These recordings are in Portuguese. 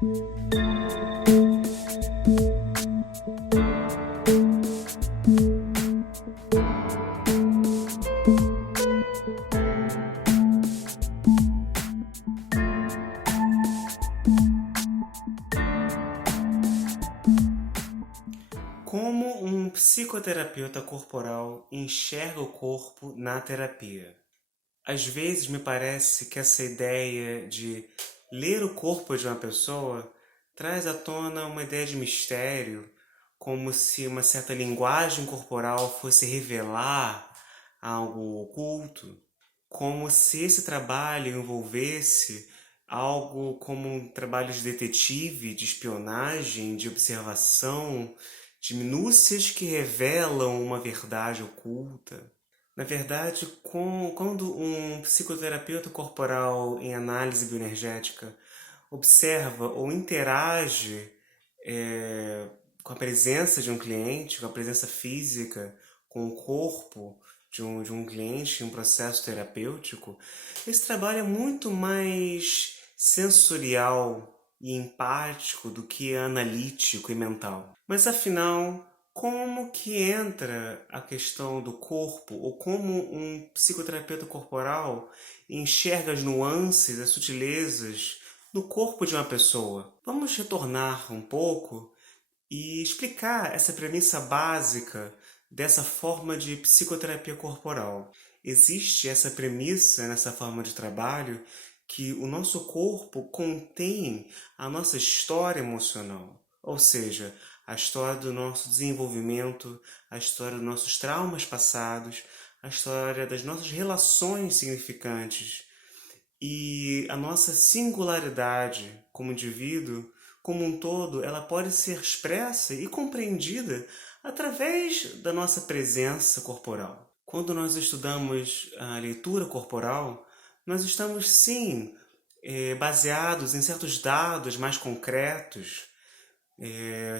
Como um psicoterapeuta corporal enxerga o corpo na terapia? Às vezes me parece que essa ideia de ler o corpo de uma pessoa traz à tona uma ideia de mistério, como se uma certa linguagem corporal fosse revelar algo oculto, como se esse trabalho envolvesse algo como um trabalho de detetive, de espionagem, de observação, de minúcias que revelam uma verdade oculta. Na verdade, quando um psicoterapeuta corporal em análise bioenergética observa ou interage com a presença de um cliente, com a presença física, com o corpo de um cliente em um processo terapêutico, esse trabalho é muito mais sensorial e empático do que analítico e mental. Mas afinal, como que entra a questão do corpo, ou como um psicoterapeuta corporal enxerga as nuances, as sutilezas no corpo de uma pessoa? Vamos retornar um pouco e explicar essa premissa básica dessa forma de psicoterapia corporal. Existe essa premissa nessa forma de trabalho que o nosso corpo contém a nossa história emocional, ou seja, a história do nosso desenvolvimento, a história dos nossos traumas passados, a história das nossas relações significantes e a nossa singularidade como indivíduo, como um todo, ela pode ser expressa e compreendida através da nossa presença corporal. Quando nós estudamos a leitura corporal, nós estamos sim baseados em certos dados mais concretos,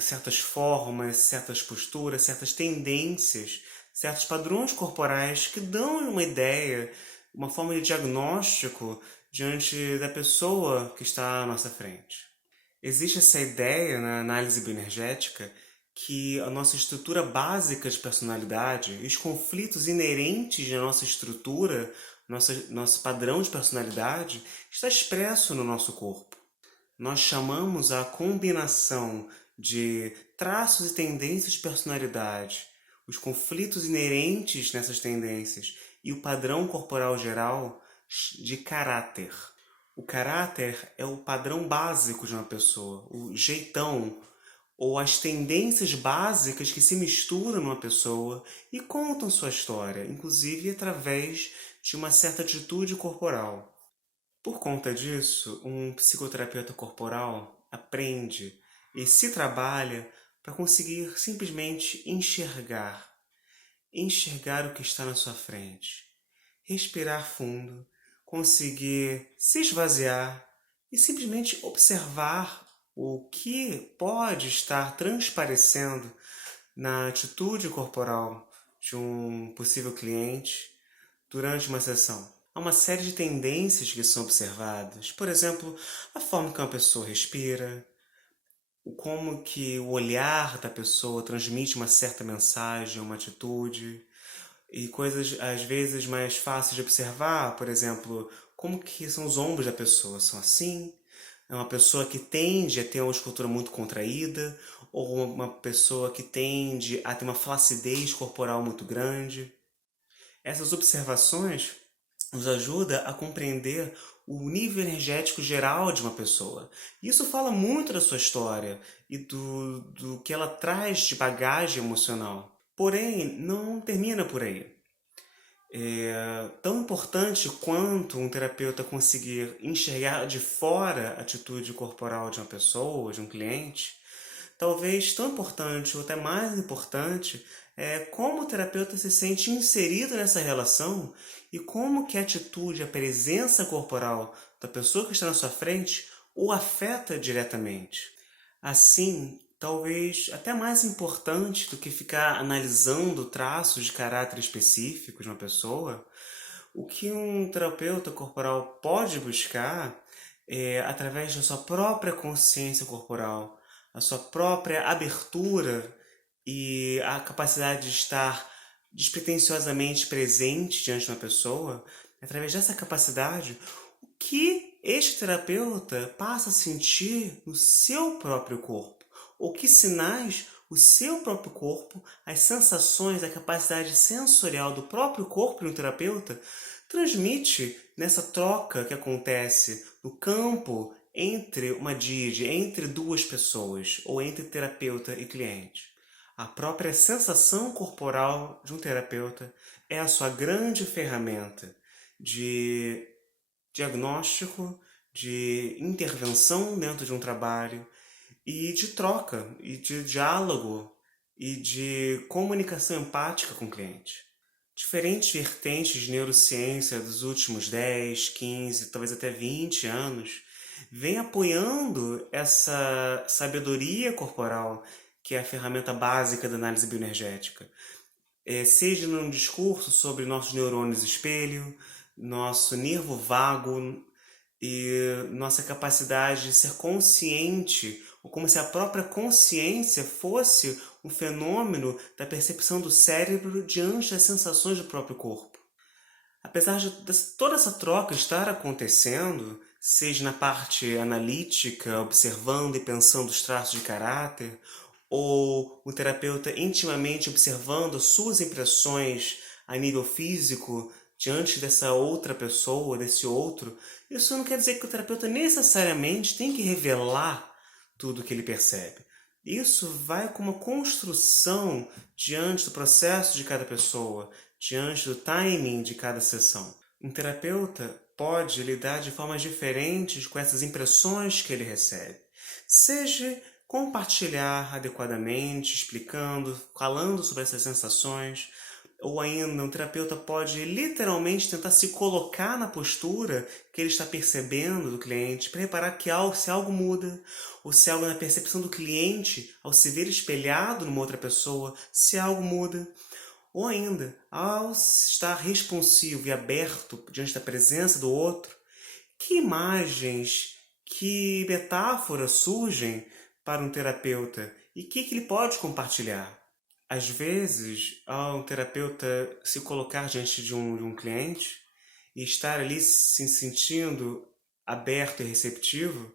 certas formas, certas posturas, certas tendências, certos padrões corporais que dão uma ideia, uma forma de diagnóstico diante da pessoa que está à nossa frente. Existe essa ideia na análise bioenergética que a nossa estrutura básica de personalidade e os conflitos inerentes na nossa estrutura, nosso padrão de personalidade, está expresso no nosso corpo. Nós chamamos a combinação de traços e tendências de personalidade, os conflitos inerentes nessas tendências e o padrão corporal geral de caráter. O caráter é o padrão básico de uma pessoa, o jeitão, ou as tendências básicas que se misturam numa pessoa e contam sua história, inclusive através de uma certa atitude corporal. Por conta disso, um psicoterapeuta corporal aprende e se trabalha para conseguir simplesmente enxergar o que está na sua frente, respirar fundo, conseguir se esvaziar e simplesmente observar o que pode estar transparecendo na atitude corporal de um possível cliente durante uma sessão. Há uma série de tendências que são observadas. Por exemplo, a forma que uma pessoa respira, como que o olhar da pessoa transmite uma certa mensagem, uma atitude, e coisas às vezes mais fáceis de observar, por exemplo, como que são os ombros da pessoa, são assim? É uma pessoa que tende a ter uma escultura muito contraída, ou uma pessoa que tende a ter uma flacidez corporal muito grande. Essas observações nos ajuda a compreender o nível energético geral de uma pessoa. Isso fala muito da sua história e do que ela traz de bagagem emocional. Porém, não termina por aí. É tão importante quanto um terapeuta conseguir enxergar de fora a atitude corporal de uma pessoa, de um cliente, talvez tão importante ou até mais importante é como o terapeuta se sente inserido nessa relação e como que a atitude, a presença corporal da pessoa que está na sua frente o afeta diretamente. Assim, talvez até mais importante do que ficar analisando traços de caráter específico de uma pessoa, o que um terapeuta corporal pode buscar através da sua própria consciência corporal, a sua própria abertura e a capacidade de estar despretensiosamente presente diante de uma pessoa, através dessa capacidade, o que este terapeuta passa a sentir no seu próprio corpo, ou que sinais o seu próprio corpo, as sensações, a capacidade sensorial do próprio corpo do terapeuta transmite nessa troca que acontece no campo entre uma díade, entre duas pessoas, ou entre terapeuta e cliente. A própria sensação corporal de um terapeuta é a sua grande ferramenta de diagnóstico, de intervenção dentro de um trabalho e de troca, e de diálogo e de comunicação empática com o cliente. Diferentes vertentes de neurociência dos últimos 10, 15, talvez até 20 anos vêm apoiando essa sabedoria corporal, que é a ferramenta básica da análise bioenergética. Seja num discurso sobre nossos neurônios espelho, nosso nervo vago e nossa capacidade de ser consciente, ou como se a própria consciência fosse um fenômeno da percepção do cérebro diante das sensações do próprio corpo. Apesar de toda essa troca estar acontecendo, seja na parte analítica, observando e pensando os traços de caráter, ou o terapeuta intimamente observando suas impressões a nível físico diante dessa outra pessoa, desse outro, isso não quer dizer que o terapeuta necessariamente tem que revelar tudo o que ele percebe. Isso vai com uma construção diante do processo de cada pessoa, diante do timing de cada sessão. Um terapeuta pode lidar de formas diferentes com essas impressões que ele recebe. Seja compartilhar adequadamente, explicando, falando sobre essas sensações, ou ainda um terapeuta pode literalmente tentar se colocar na postura que ele está percebendo do cliente, para reparar que se algo muda, ou se algo na percepção do cliente, ao se ver espelhado numa outra pessoa, se algo muda. Ou ainda, ao estar responsivo e aberto diante da presença do outro, que imagens, que metáforas surgem para um terapeuta e o que ele pode compartilhar? Às vezes, ao um terapeuta se colocar diante de um cliente e estar ali se sentindo aberto e receptivo,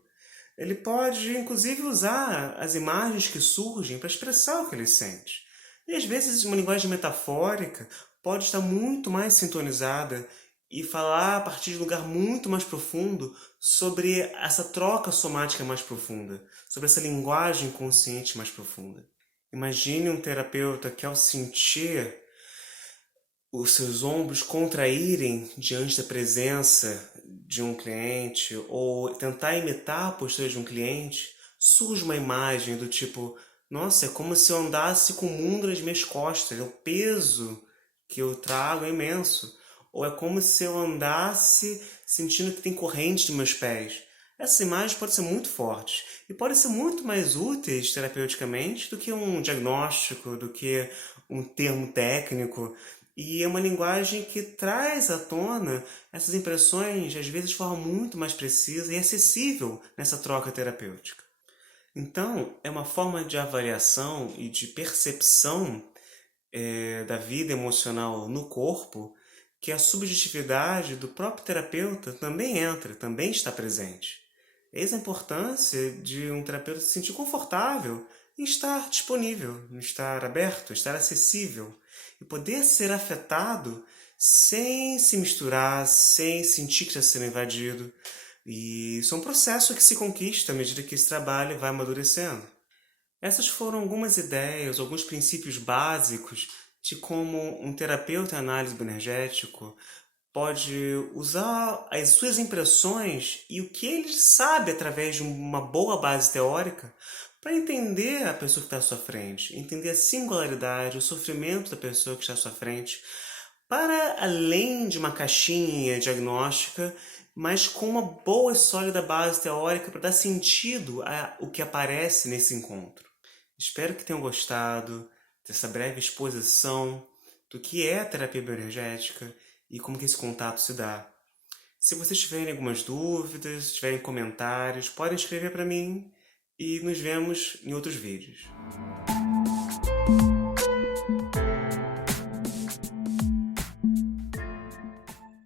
ele pode, inclusive, usar as imagens que surgem para expressar o que ele sente. E, às vezes, uma linguagem metafórica pode estar muito mais sintonizada e falar a partir de um lugar muito mais profundo sobre essa troca somática mais profunda, sobre essa linguagem consciente mais profunda. Imagine um terapeuta que, ao sentir os seus ombros contraírem diante da presença de um cliente ou tentar imitar a postura de um cliente, surge uma imagem do tipo: nossa, é como se eu andasse com o mundo nas minhas costas, o peso que eu trago é imenso. Ou é como se eu andasse sentindo que tem corrente nos meus pés. Essas imagens podem ser muito fortes e podem ser muito mais úteis terapeuticamente do que um diagnóstico, do que um termo técnico. E é uma linguagem que traz à tona essas impressões, às vezes de forma muito mais precisa e acessível nessa troca terapêutica. Então, é uma forma de avaliação e de percepção da vida emocional no corpo que a subjetividade do próprio terapeuta também entra, também está presente. Eis a importância de um terapeuta se sentir confortável em estar disponível, em estar aberto, estar acessível e poder ser afetado sem se misturar, sem sentir que está sendo invadido. E isso é um processo que se conquista à medida que esse trabalho vai amadurecendo. Essas foram algumas ideias, alguns princípios básicos de como um terapeuta em análise bioenergético pode usar as suas impressões e o que ele sabe através de uma boa base teórica para entender a pessoa que está à sua frente, entender a singularidade, o sofrimento da pessoa que está à sua frente, para além de uma caixinha diagnóstica, mas com uma boa e sólida base teórica para dar sentido ao que aparece nesse encontro. Espero que tenham gostado dessa breve exposição do que é a terapia bioenergética e como que esse contato se dá. Se vocês tiverem algumas dúvidas, tiverem comentários, podem escrever para mim e nos vemos em outros vídeos.